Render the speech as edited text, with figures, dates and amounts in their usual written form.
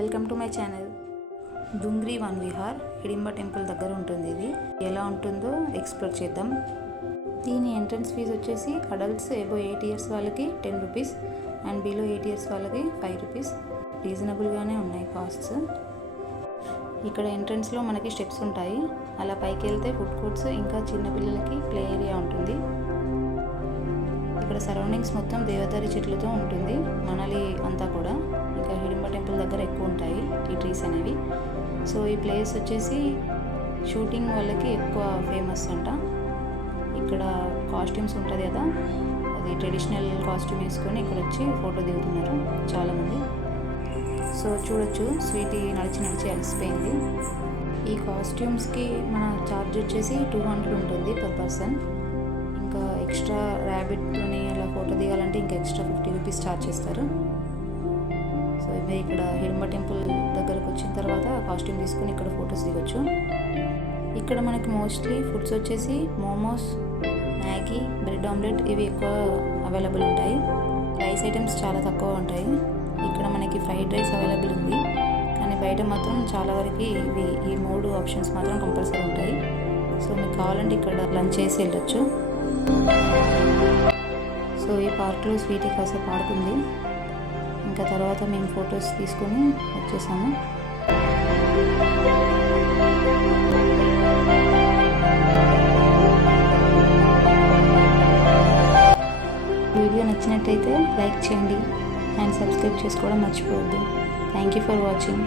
Welcome to my channel. Dhungri Van Vihar Hidimba temple దగ్గర ఉంటుంది. ఇది ఎలా ఉంటుందో ఎక్స్ప్లోర్ చేద్దాం. దీని ఎంట్రన్స్ ఫీజు వచ్చేసి అడల్ట్స్ ఎబో 8 years వాళ్ళకి 10 రూపీస్ అండ్ బిలో 8 years వాళ్ళకి 5 రూపీస్. రీజనబుల్గానే ఉన్నాయి కాస్ట్స్. ఇక్కడ ఎంట్రన్స్లో మనకి స్టెప్స్ ఉంటాయి. అలా పైకి వెళ్తే ఫుడ్ కోర్ట్స్ ఇంకా చిన్నపిల్లలకి ప్లే ఏరియా ఉంటుంది. ఇక్కడ సరౌండింగ్స్ మొత్తం దేవదారి చెట్లతో ఉంటుంది. మనాలి అంతా కూడా ఇంకా హిడింబా టెంపుల్ దగ్గర ఎక్కువ ఉంటాయి ఈ ట్రీస్ అనేవి. సో ఈ ప్లేస్ వచ్చేసి షూటింగ్ వాళ్ళకి ఎక్కువ ఫేమస్ అంట. ఇక్కడ కాస్ట్యూమ్స్ ఉంటుంది కదా, అది ట్రెడిషనల్ కాస్ట్యూమ్ వేసుకొని ఇక్కడ వచ్చి ఫోటో దిగుతున్నారు చాలామంది. సో చూడొచ్చు, స్వీటీ నడిచి అలసిపోయింది. ఈ కాస్ట్యూమ్స్కి మన ఛార్జ్ వచ్చేసి 200 ఉంటుంది పర్ పర్సన్. ఇంకా ఎక్స్ట్రా ర్యాబిట్ని అలా ఫోటో దిగాలంటే ఇంకా ఎక్స్ట్రా 50 రూపీస్ ఛార్జ్ చేస్తారు. సో ఇవి ఇక్కడ హిడింబా టెంపుల్ దగ్గరకు వచ్చిన తర్వాత కాస్ట్యూమ్ తీసుకుని ఇక్కడ ఫొటోస్ దిగొచ్చు. ఇక్కడ మనకి మోస్ట్లీ ఫుడ్స్ వచ్చేసి మోమోస్, మ్యాగీ, బ్రెడ్ ఆమ్లెట్ ఇవి ఎక్కువ అవైలబుల్ ఉంటాయి. రైస్ ఐటమ్స్ చాలా తక్కువ ఉంటాయి. ఇక్కడ మనకి ఫ్రైడ్ రైస్ అవైలబుల్ ఉంది, కానీ బయట మాత్రం చాలా వరకు ఇవి ఈ 3 ఆప్షన్స్ మాత్రం కంపల్సరీ ఉంటాయి. సో మీకు కావాలంటే ఇక్కడ లంచ్ చేసి వెళ్ళొచ్చు. సో ఈ పార్క్లో స్వీటీ కాసేపు ఆడుకుంది. ఇంకా తర్వాత మేము ఫొటోస్ తీసుకొని వచ్చేసాము. వీడియో నచ్చినట్టయితే లైక్ చేయండి అండ్ సబ్స్క్రైబ్ చేసుకోవడం మర్చిపోవద్దు. Thank you for watching.